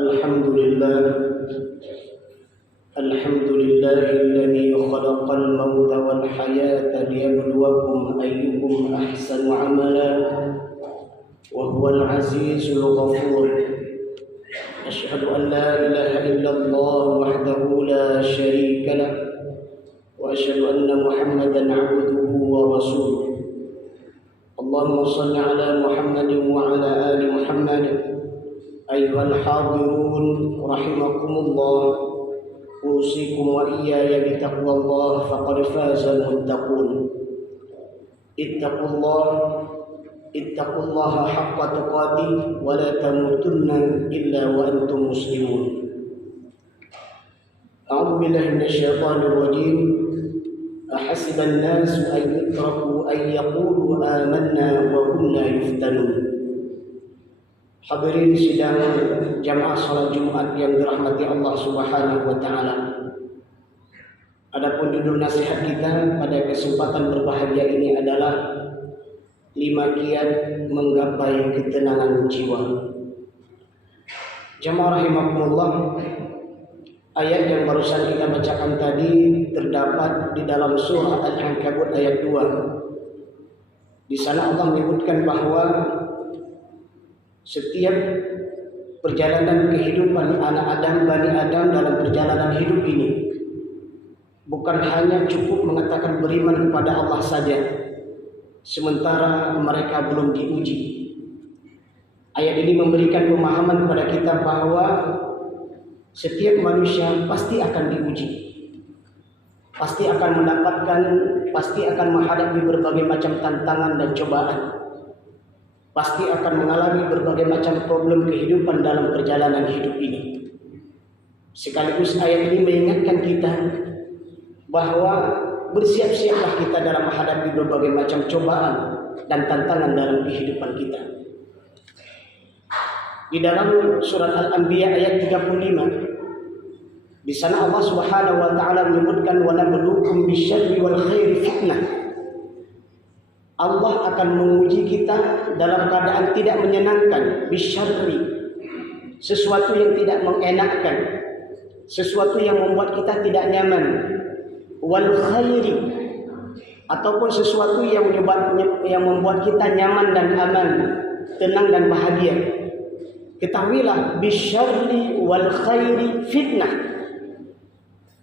الحمد لله الذي خلق الموت والحياة ليبلوكم أيكم أحسن عملا وهو العزيز الغفور. أشهد أن لا إله إلا الله وحده لا شريك له وأشهد أن محمدا عبده ورسوله. اللهم صل على محمد وعلى آل محمد. أيها الحاضرون رحمكم الله، أوصيكم وإياي بتقوى الله فقد فاز المتقون. اتقوا الله حق تقاته ولا تموتن إلا وأنتم مسلمون. أعوذ بالله من الشيطان الرجيم. أحسب الناس أن يتركوا أن يقولوا آمنا وهم لا يفتنون. Hadirin sidang jamaah salat Jumat yang dirahmati Allah Subhanahu wa taala. Adapun judul nasihat kita pada kesempatan berbahagia ini adalah 5 kiat menggapai ketenangan jiwa. Jamaah rahimakumullah, ayat yang barusan kita bacakan tadi terdapat di dalam surah Al-Ankabut ayat 2. Di sana Allah menyebutkan bahwa setiap perjalanan kehidupan anak Adam, Bani Adam dalam perjalanan hidup ini bukan hanya cukup mengatakan beriman kepada Allah saja, sementara mereka belum diuji. Ayat ini memberikan pemahaman kepada kita bahwa setiap manusia pasti akan diuji, pasti akan menghadapi berbagai macam tantangan dan cobaan, pasti akan mengalami berbagai macam problem kehidupan dalam perjalanan hidup ini. Sekaligus ayat ini mengingatkan kita bahwa bersiap-siaplah kita dalam menghadapi berbagai macam cobaan dan tantangan dalam kehidupan kita. Di dalam surat Al-Anbiya ayat 35, di sana Allah Subhanahu wa taala menyebutkan wa nabluukum bisyarri wal khairi fitnah. Allah akan menguji kita dalam keadaan tidak menyenangkan, bisyarri, sesuatu yang tidak mengenakkan, sesuatu yang membuat kita tidak nyaman, wal khairi, ataupun sesuatu yang membuat kita nyaman dan aman, tenang dan bahagia. Ketahuilah, bisyarri wal khairi fitnah.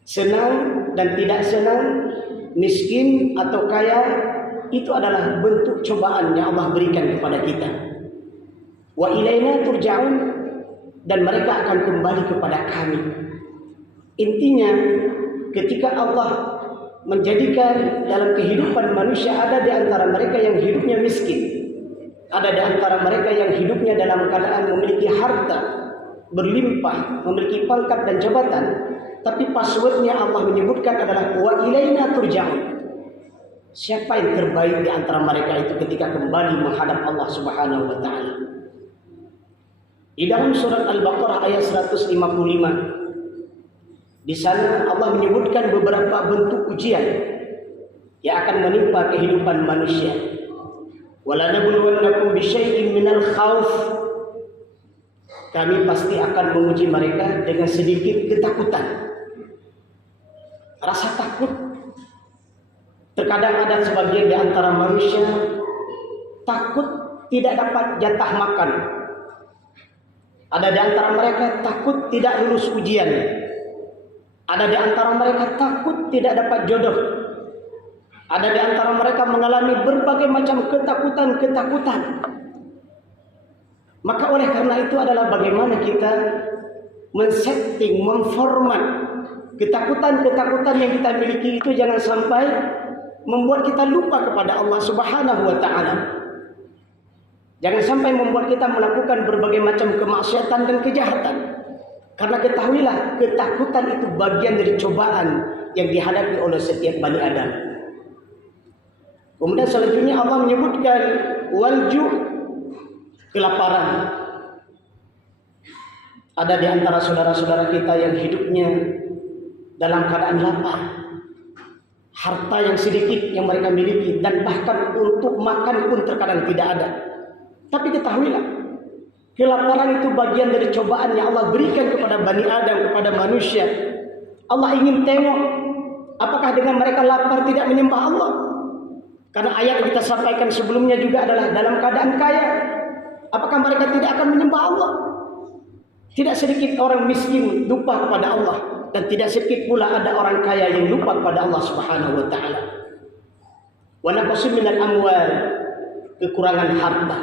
Senang dan tidak senang, miskin atau kaya, itu adalah bentuk cobaan yang Allah berikan kepada kita. Wa ilaina turja'un, dan mereka akan kembali kepada kami. Intinya, ketika Allah menjadikan dalam kehidupan manusia ada di antara mereka yang hidupnya miskin, ada di antara mereka yang hidupnya dalam keadaan memiliki harta berlimpah, memiliki pangkat dan jabatan, tapi passwordnya Allah menyebutkan adalah wa ilaina turja'un. Siapa yang terbaik di antara mereka itu ketika kembali menghadap Allah Subhanahu wa taala? Di dalam surat Al-Baqarah ayat 155, di sana Allah menyebutkan beberapa bentuk ujian yang akan menimpa kehidupan manusia. Wala nabluwannakum bisyai'in minal khauf. Kami pasti akan menguji mereka dengan sedikit ketakutan, rasa takut. Terkadang ada sebagian di antara manusia takut tidak dapat jatah makan. Ada di antara mereka takut tidak lulus ujian. Ada di antara mereka takut tidak dapat jodoh. Ada di antara mereka mengalami berbagai macam ketakutan. Maka oleh karena itu adalah bagaimana kita men-setting, memformat ketakutan yang kita miliki itu jangan sampai membuat kita lupa kepada Allah Subhanahu wa taala. Jangan sampai membuat kita melakukan berbagai macam kemaksiatan dan kejahatan. Karena ketahuilah, ketakutan itu bagian dari cobaan yang dihadapi oleh setiap Bani Adam. Kemudian selanjutnya Allah menyebutkan walju, kelaparan. Ada di antara saudara-saudara kita yang hidupnya dalam keadaan lapar. Harta yang sedikit yang mereka miliki, dan bahkan untuk makan pun terkadang tidak ada. Tapi ketahuilah, Kelaparan itu bagian dari cobaan yang Allah berikan kepada Bani Adam, kepada manusia. Allah ingin tengok apakah dengan mereka lapar tidak menyembah Allah. Karena ayat yang kita sampaikan sebelumnya juga adalah dalam keadaan kaya, apakah mereka tidak akan menyembah Allah? Tidak sedikit orang miskin lupa kepada Allah, dan tidak sedikit pula ada orang kaya yang lupa kepada Allah Subhanahu wa taala. Wa naqsim minal amwal, kekurangan harta.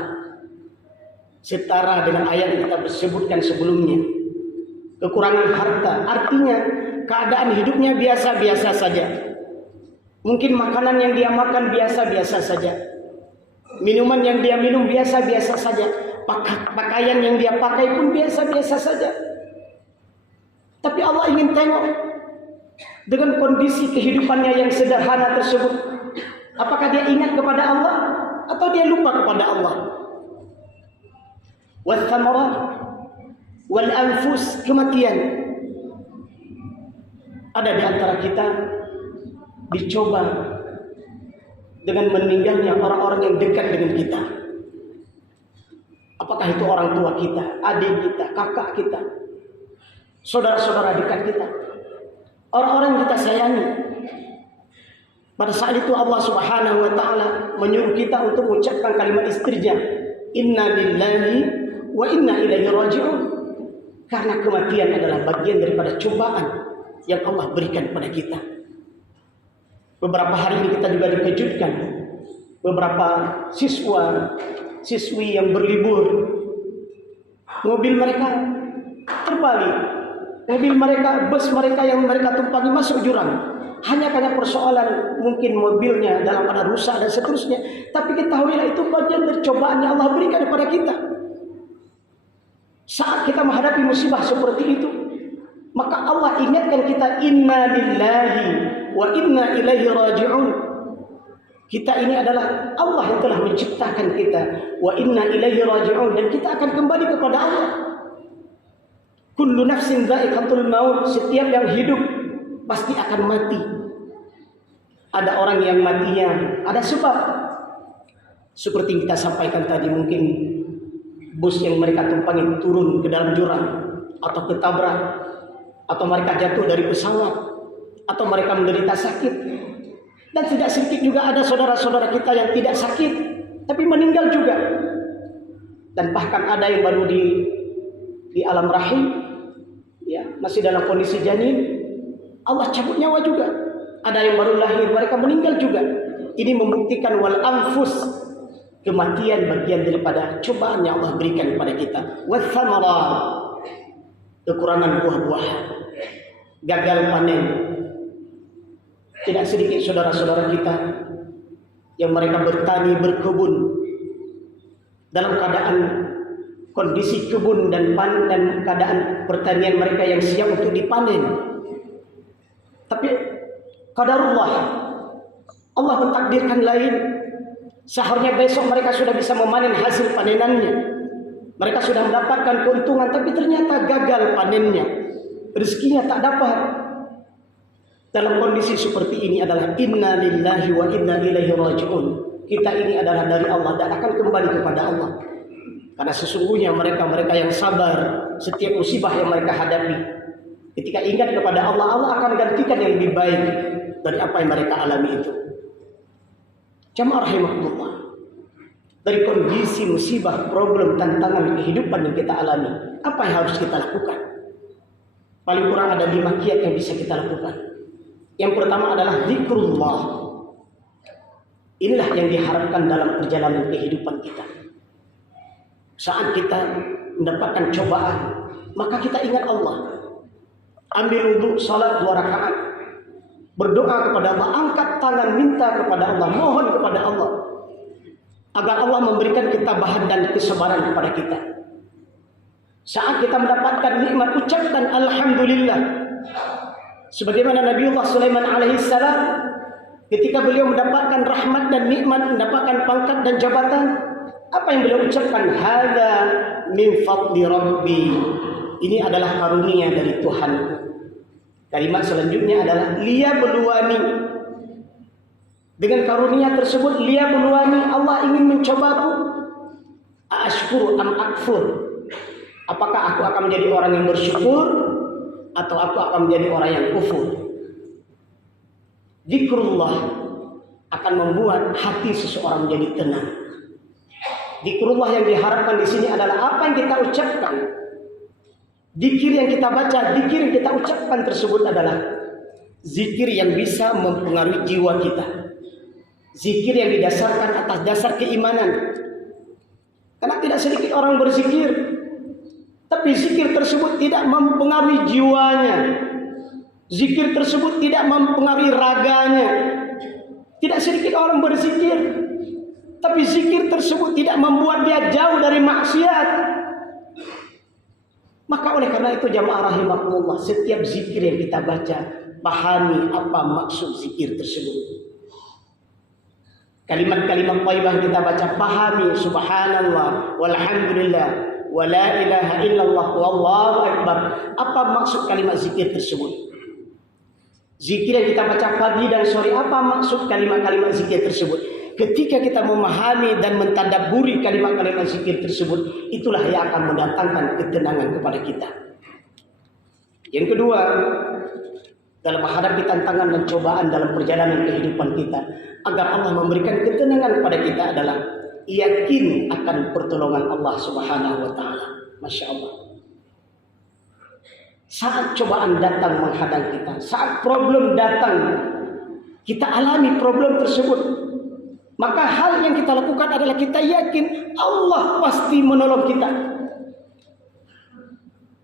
Setara dengan ayat yang kita sebutkan sebelumnya. Kekurangan harta artinya keadaan hidupnya biasa-biasa saja. Mungkin makanan yang dia makan biasa-biasa saja. Minuman yang dia minum biasa-biasa saja. Pakaian yang dia pakai pun biasa-biasa saja. Tapi Allah ingin tengok dengan kondisi kehidupannya yang sederhana tersebut, apakah dia ingat kepada Allah atau dia lupa kepada Allah. Wal thamarat wal anfus, kematian. Ada di antara kita dicoba dengan meninggalnya orang-orang yang dekat dengan kita. Apakah itu orang tua kita, adik kita, kakak kita, saudara-saudara dekat kita, orang-orang yang kita sayangi. Pada saat itu Allah Subhanahu wa taala menyuruh kita untuk mengucapkan kalimat istighfar, inna lillahi wa inna ilaihi raji'un. Karena kematian adalah bagian daripada cobaan yang Allah berikan kepada kita. Beberapa hari ini kita juga dikejutkan. Beberapa siswi yang berlibur, mobil mereka terbalik. Mobil mereka, bus mereka yang mereka tumpangi masuk jurang. Hanya karena persoalan mungkin mobilnya dalam keadaan rusak dan seterusnya. Tapi ketahuilah itu bagian dari cobaan yang Allah berikan kepada kita. Saat kita menghadapi musibah seperti itu, maka Allah ingatkan kita, inna lillahi wa inna ilaihi raji'un. Kita ini adalah Allah yang telah menciptakan kita, wa inna ilaihi raji'un, dan kita akan kembali kepada Allah. Kullu nafsin dha'iqatul maut, setiap yang hidup pasti akan mati. Ada orang yang matinya ada sebab. Seperti yang kita sampaikan tadi, mungkin bus yang mereka tumpangi turun ke dalam jurang, atau ketabrak, atau mereka jatuh dari pesawat, atau mereka menderita sakit. Dan tidak sedikit juga ada saudara-saudara kita yang tidak sakit tapi meninggal juga. Dan bahkan ada yang baru di alam rahim, ya, masih dalam kondisi janin, Allah cabut nyawa juga. Ada yang baru lahir, mereka meninggal juga. Ini membuktikan wal anfus, kematian bagian daripada cobaan yang Allah berikan kepada kita. Wal thamarat, kekurangan buah-buahan, gagal panen. Tidak sedikit saudara-saudara kita yang mereka bertani, berkebun, dalam keadaan kondisi kebun dan keadaan pertanian mereka yang siap untuk dipanen. Tapi qadarullah, Allah mentakdirkan lain. Seharusnya besok mereka sudah bisa memanen hasil panenannya. Mereka sudah mendapatkan keuntungan, tapi ternyata gagal panennya. Rezekinya tak dapat. Dalam kondisi seperti ini adalah inna lillahi wa inna ilaihi raji'un. Kita ini adalah dari Allah dan akan kembali kepada Allah. Karena sesungguhnya mereka-mereka yang sabar setiap musibah yang mereka hadapi, ketika ingat kepada Allah, Allah akan gantikan yang lebih baik dari apa yang mereka alami itu. Jamaah rahimakumullah. Dari kondisi musibah, problem, tantangan kehidupan yang kita alami, apa yang harus kita lakukan? Paling kurang ada 5 kiat yang bisa kita lakukan. Yang pertama adalah zikrullah. Inilah yang diharapkan dalam perjalanan kehidupan kita. Saat kita mendapatkan cobaan, maka kita ingat Allah. Ambil wudu, salat 2 rakaat. Berdoa kepada Allah, angkat tangan minta kepada Allah, mohon kepada Allah agar Allah memberikan ketabahan dan kesabaran kepada kita. Saat kita mendapatkan nikmat, ucapkan alhamdulillah. Sebagaimana Nabiullah Sulaiman alaihissalam, ketika beliau mendapatkan rahmat dan nikmat, mendapatkan pangkat dan jabatan, apa yang beliau ucapkan? Hada min fadli rabbi. Ini adalah karunia dari Tuhanku. Kalimat selanjutnya adalah liyabluwani. Dengan karunia tersebut, liyabluwani, Allah ingin mencobaku. Ashkuru am akfur. Apakah aku akan menjadi orang yang bersyukur atau aku akan menjadi orang yang kufur? Zikrullah akan membuat hati seseorang menjadi tenang. Zikrullah yang diharapkan di sini adalah apa yang kita ucapkan. Zikir yang kita baca, zikir yang kita ucapkan tersebut adalah zikir yang bisa mempengaruhi jiwa kita. Zikir yang didasarkan atas dasar keimanan. Karena tidak sedikit orang berzikir, tapi zikir tersebut tidak mempengaruhi jiwanya. Zikir tersebut tidak mempengaruhi raganya. Tidak sedikit orang berzikir, tapi zikir tersebut tidak membuat dia jauh dari maksiat. Maka oleh karena itu jamaah rahimakumullah, setiap zikir yang kita baca, pahami apa maksud zikir tersebut. Kalimat-kalimat thayyibah kita baca, pahami subhanallah walhamdulillah wa la ilaha illallah wallahu akbar. Apa maksud kalimat zikir tersebut? Zikir yang kita baca pagi dan sore, apa maksud kalimat-kalimat zikir tersebut? Ketika kita memahami dan mentadabburi kalimat-kalimat zikir tersebut, itulah yang akan mendatangkan ketenangan kepada kita. Yang kedua, dalam menghadapi tantangan dan cobaan dalam perjalanan kehidupan kita, agar Allah memberikan ketenangan kepada kita adalah yakin akan pertolongan Allah Subhanahu wa taala. Masya Allah. Saat cobaan datang menghadang kita, saat problem datang, kita alami problem tersebut, maka hal yang kita lakukan adalah kita yakin Allah pasti menolong kita.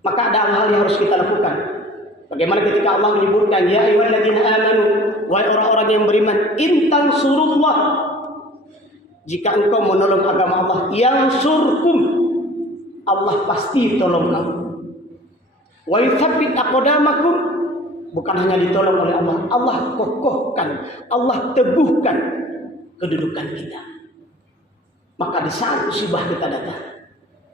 Maka ada hal yang harus kita lakukan. Bagaimana ketika Allah menyebutkan, ya ayyuhalladzina amanu, wahai orang-orang yang beriman, in tansurullah, jika engkau menolong agama Allah, yansurkum, Allah pasti tolong kamu. Wa yuthabbit aqdamakum, bukan hanya ditolong oleh Allah, Allah kokohkan, Allah teguhkan kedudukan kita. Maka di saat musibah kita datang,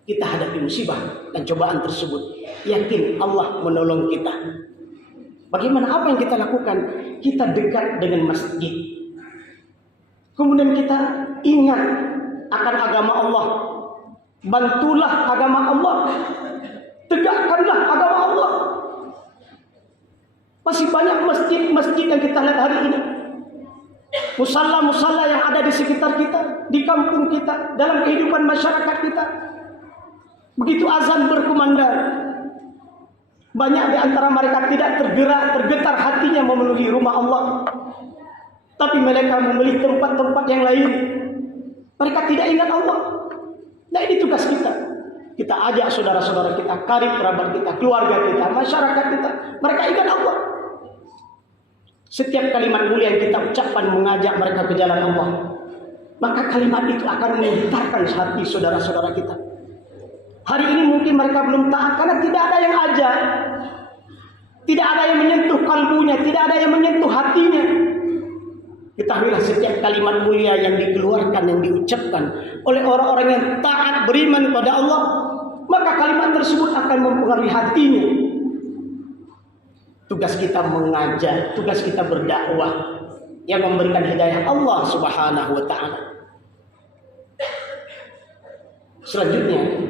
kita hadapi musibah dan cobaan tersebut, yakin Allah menolong kita. Bagaimana, apa yang kita lakukan? Kita dekat dengan masjid. Kemudian kita ingat akan agama Allah. Bantulah agama Allah. Tegakkanlah agama Allah. Masih banyak masjid-masjid yang kita lihat hari ini. Musalla-musalla yang ada di sekitar kita, di kampung kita, dalam kehidupan masyarakat kita. Begitu azan berkumandang, banyak di antara mereka tidak tergetar hatinya memenuhi rumah Allah. Tapi mereka memilih tempat-tempat yang lain. Mereka tidak ingat Allah. Nah, ini tugas kita. Kita ajak saudara-saudara kita, karib kerabat kita, keluarga kita, masyarakat kita. Mereka ingat Allah. Setiap kalimat mulia yang kita ucapkan mengajak mereka ke jalan Allah, maka kalimat itu akan menggetarkan hati saudara-saudara kita. Hari ini mungkin mereka belum taat karena tidak ada yang ajak, tidak ada yang menyentuh kalbunya, tidak ada yang menyentuh hatinya. Ketahuilah, setiap kalimat mulia yang dikeluarkan, yang diucapkan oleh orang-orang yang taat beriman kepada Allah, maka kalimat tersebut akan mempengaruhi hatinya. Tugas kita mengajak, tugas kita berdakwah, yang memberikan hidayah Allah Subhanahu wa taala. Selanjutnya,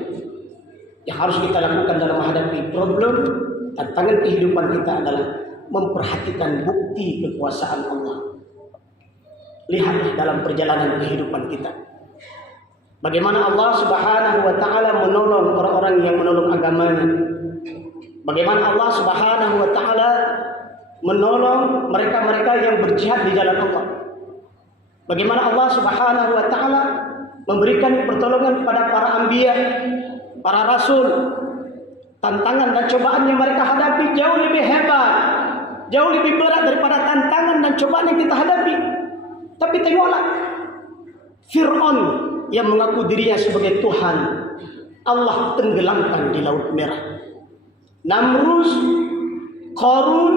yang harus kita lakukan dalam menghadapi problem, tantangan kehidupan kita adalah memperhatikan bukti kekuasaan Allah. Lihatlah dalam perjalanan kehidupan kita, bagaimana Allah Subhanahu wa taala menolong orang-orang yang menolong agamanya. Bagaimana Allah Subhanahu wa taala menolong mereka-mereka yang berjihad di jalan Allah. Bagaimana Allah Subhanahu wa taala memberikan pertolongan kepada para anbiya, para rasul. Tantangan dan cobaan yang mereka hadapi jauh lebih hebat, jauh lebih berat daripada tantangan dan cobaan yang kita hadapi. Tapi tengoklah, Fir'aun yang mengaku dirinya sebagai Tuhan, Allah tenggelamkan di Laut Merah. Namrus, Qarun,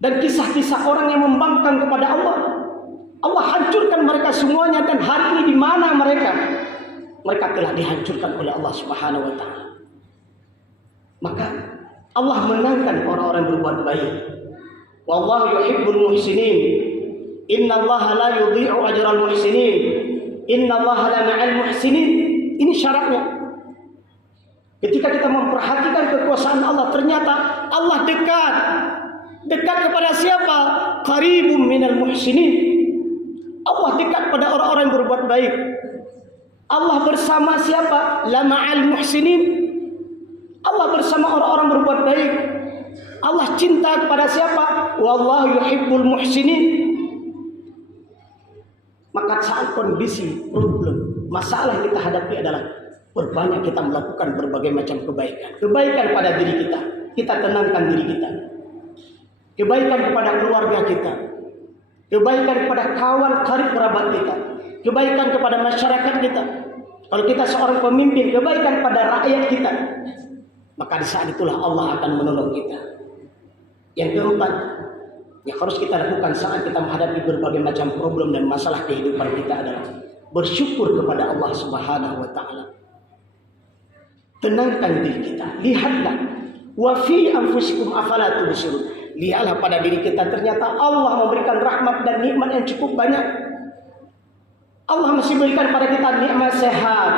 dan kisah-kisah orang yang membangkang kepada Allah, Allah hancurkan mereka semuanya. Dan hari ini di mana mereka? Mereka telah dihancurkan oleh Allah Subhanahu wa taala. Maka Allah menangkan orang-orang berbuat baik. Wallahu yuhibbul muhsinin. Innallaha la yudhi'u ajral muhsinin. Innallaha la ma'al muhsinin. Ini syaratnya. Ketika kita memperhatikan kekuasaan Allah, ternyata Allah dekat. Dekat kepada siapa? Qaribum minal muhsinin. Allah dekat pada orang-orang yang berbuat baik. Allah bersama siapa? La ma'al muhsinin. Allah bersama orang-orang berbuat baik. Allah cinta kepada siapa? Wallahu yuhibbul muhsinin. Maka saat kondisi, problem, masalah yang kita hadapi adalah berbanyak kita melakukan berbagai macam kebaikan. Kebaikan pada diri kita. Kita tenangkan diri kita. Kebaikan kepada keluarga kita. Kebaikan kepada kawan karib kerabat kita. Kebaikan kepada masyarakat kita. Kalau kita seorang pemimpin, kebaikan pada rakyat kita. Maka di saat itulah Allah akan menolong kita. Yang keempat, yang harus kita lakukan saat kita menghadapi berbagai macam problem dan masalah kehidupan kita adalah bersyukur kepada Allah Subhanahu wa taala. Tenangkan diri kita. Lihatlah, wa fi anfusikum afala tubsirun. Lihatlah pada diri kita, ternyata Allah memberikan rahmat dan nikmat yang cukup banyak. Allah masih memberikan pada kita nikmat sehat.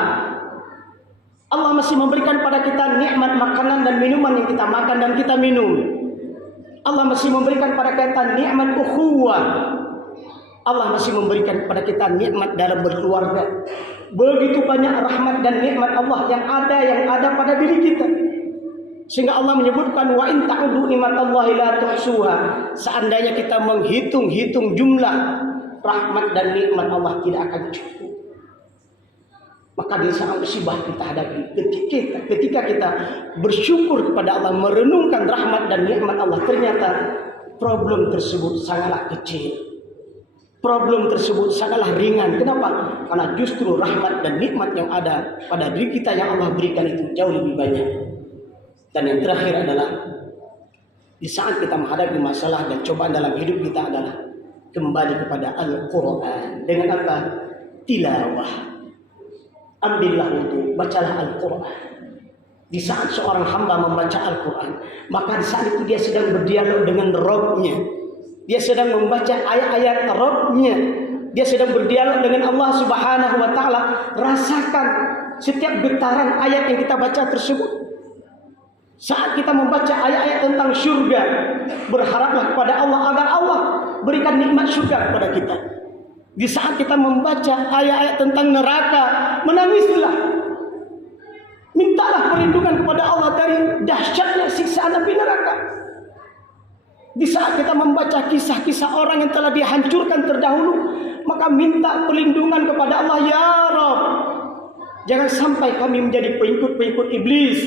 Allah masih memberikan pada kita nikmat makanan dan minuman yang kita makan dan kita minum. Allah masih memberikan pada kita nikmat ukhuwah. Allah masih memberikan kepada kita nikmat dalam berkeluarga. Begitu banyak rahmat dan nikmat Allah yang ada pada diri kita. Sehingga Allah menyebutkan wa in ta'udu nikmatallahi la tuhsuha. Seandainya kita menghitung-hitung jumlah rahmat dan nikmat Allah tidak akan cukup. Maka di saat musibah kita hadapi, ketika kita bersyukur kepada Allah, merenungkan rahmat dan nikmat Allah, ternyata problem tersebut sangatlah kecil. Problem tersebut sangatlah ringan. Kenapa? Karena justru rahmat dan nikmat yang ada pada diri kita yang Allah berikan itu jauh lebih banyak. Dan yang terakhir adalah di saat kita menghadapi masalah dan cobaan dalam hidup kita adalah kembali kepada Al-Quran. Dengan apa? Tilawah. Ambillah untuk bacalah Al-Quran. Di saat seorang hamba membaca Al-Quran, maka di saat itu dia sedang berdialog dengan Rabb-Nya. Dia sedang membaca ayat-ayat Rabb-Nya. Dia sedang berdialog dengan Allah Subhanahu wa taala. Rasakan setiap getaran ayat yang kita baca tersebut. Saat kita membaca ayat-ayat tentang syurga, berharaplah kepada Allah agar Allah berikan nikmat syurga kepada kita. Di saat kita membaca ayat-ayat tentang neraka, menangislah. Mintalah perlindungan kepada Allah dari dahsyatnya siksaan api neraka. Di saat kita membaca kisah-kisah orang yang telah dihancurkan terdahulu, maka minta perlindungan kepada Allah, ya Rabb. Jangan sampai kami menjadi pengikut-pengikut iblis.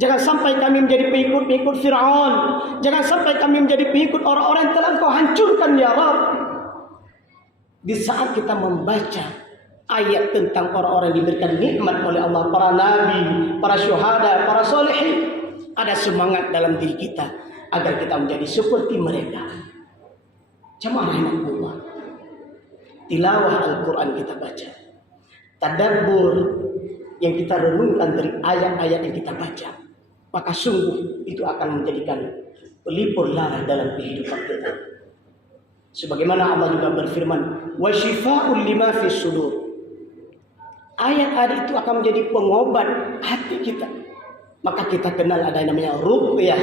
Jangan sampai kami menjadi pengikut-pengikut Fir'aun. Jangan sampai kami menjadi pengikut orang-orang yang telah Engkau hancurkan, ya Rabb. Di saat kita membaca ayat tentang orang-orang yang diberikan nikmat oleh Allah, para nabi, para syuhada, para solehin, ada semangat dalam diri kita agar kita menjadi seperti mereka. Jemaah rahimahullah, tilawah Al-Quran kita baca, tadabbur yang kita renungkan dari ayat-ayat yang kita baca, maka sungguh itu akan menjadikan pelipur lara dalam kehidupan kita. Sebagaimana Allah juga berfirman, wa shifa'un lima fis sudur. Ayat-ayat itu akan menjadi pengobat hati kita. Maka kita kenal ada yang namanya ruqyah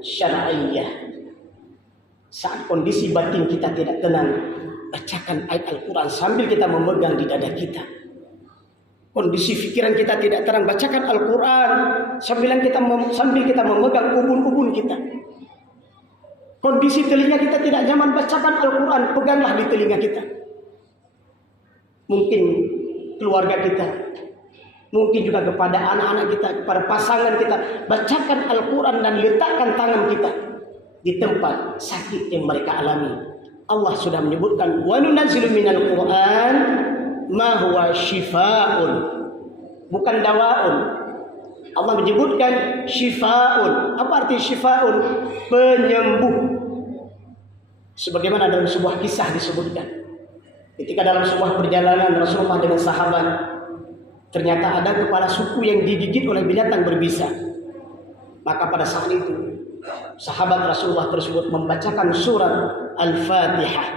syar'iyyah. Saat kondisi batin kita tidak tenang, bacakan ayat Al-Quran sambil kita memegang di dada kita. Kondisi pikiran kita tidak tenang, bacakan Al-Quran sambil kita memegang ubun-ubun kita. Kondisi telinga kita tidak nyaman, bacakan Al-Quran, peganglah di telinga kita. Mungkin keluarga kita, mungkin juga kepada anak-anak kita, kepada pasangan kita, bacakan Al-Quran dan letakkan tangan kita di tempat sakit yang mereka alami. Allah sudah menyebutkan, wa nunazzilu minal Qur'an ma huwa shifaa'un, bukan dawaun. Allah menyebutkan shifaa'un. Apa arti shifaa'un? Penyembuh. Sebagaimana dalam sebuah kisah disebutkan, ketika dalam sebuah perjalanan Rasulullah dengan sahabat, ternyata ada kepala suku yang digigit oleh binatang berbisa. Maka pada saat itu sahabat Rasulullah tersebut membacakan surat Al-Fatihah.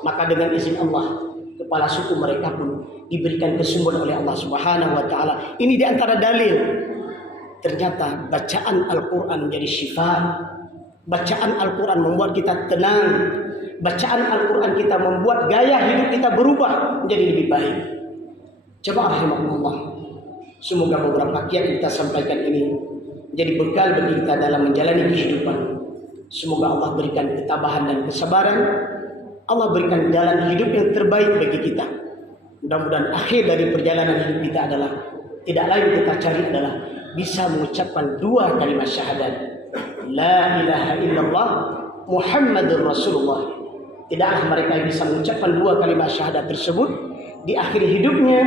Maka dengan izin Allah, kepala suku mereka pun diberikan kesembuhan oleh Allah Subhanahu wa taala. Ini di antara dalil ternyata bacaan Al-Quran menjadi syifa. Bacaan Al-Quran membuat kita tenang. Bacaan Al-Quran kita membuat gaya hidup kita berubah menjadi lebih baik. Coba rahimahullah, semoga beberapa kiat yang kita sampaikan ini jadi bekal bagi kita dalam menjalani kehidupan. Semoga Allah berikan ketabahan dan kesabaran. Allah berikan jalan hidup yang terbaik bagi kita. Mudah-mudahan akhir dari perjalanan hidup kita adalah tidak lain kita cari adalah bisa mengucapkan dua kalimat syahadat. La ilaha illallah Muhammadur Rasulullah. Tidaklah mereka yang bisa mengucapkan dua kalimat syahadat tersebut di akhir hidupnya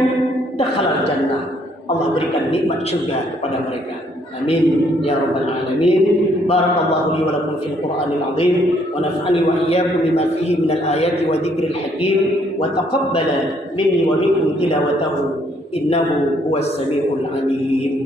dakhalal jannah. Allah berikan nikmat surga kepada mereka. Amin ya rabbal alamin. Barakallahu li wa lakum fil Qur'anil azim wa naf'ani wa iyyakum bima fihi minal ayati wa dzikril hakim wa taqabbala minni wa minkum tilawatahu innahu huwas samiul alim.